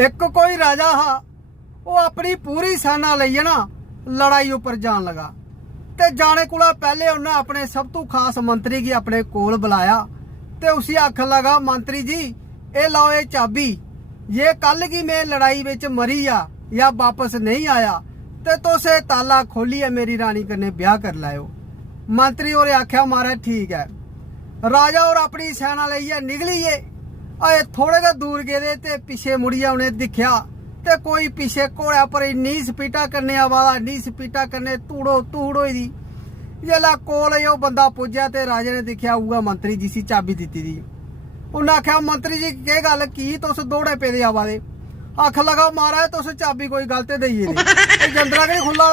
एक कोई राजा हा वो अपनी पूरी सेना लईए ना लड़ाई उपर जान लगा ते जाने कोला पहले उन्हें अपने सब तो खास मंत्री की अपने कोल बुलाया ते उसी आखन लगा मंत्री जी ए लो ये चाबी ये कल की मैं लड़ाई विच मरी या वापस नहीं आया ते तुसे ताला खोलिए मेरी रानी कन्ने ब्याह कर लाओ। मंत्री और आख्या महाराज ठीक है। राजा और अपनी सेना लईए निकलीए आए थोड़े का दूर गए ते पिछे मुड़िया उन्हें दिखा ते कोई पिछे घोड़ा पर इन्नी स्पीटा करने वाला इन्नी स्पीटा करने तूड़ो तूड़ दी जेला कोल वो बंदा पुज्या ते राजे ने दिखा हुआ मंत्री जी सी चाबी दी थी। उन्हें आख्या मंत्री जी के गल की तुस दौड़े पे आवा दे। आख लगा महाराज तुस चाबी कोई गल ते दईए जंदरा कि खुला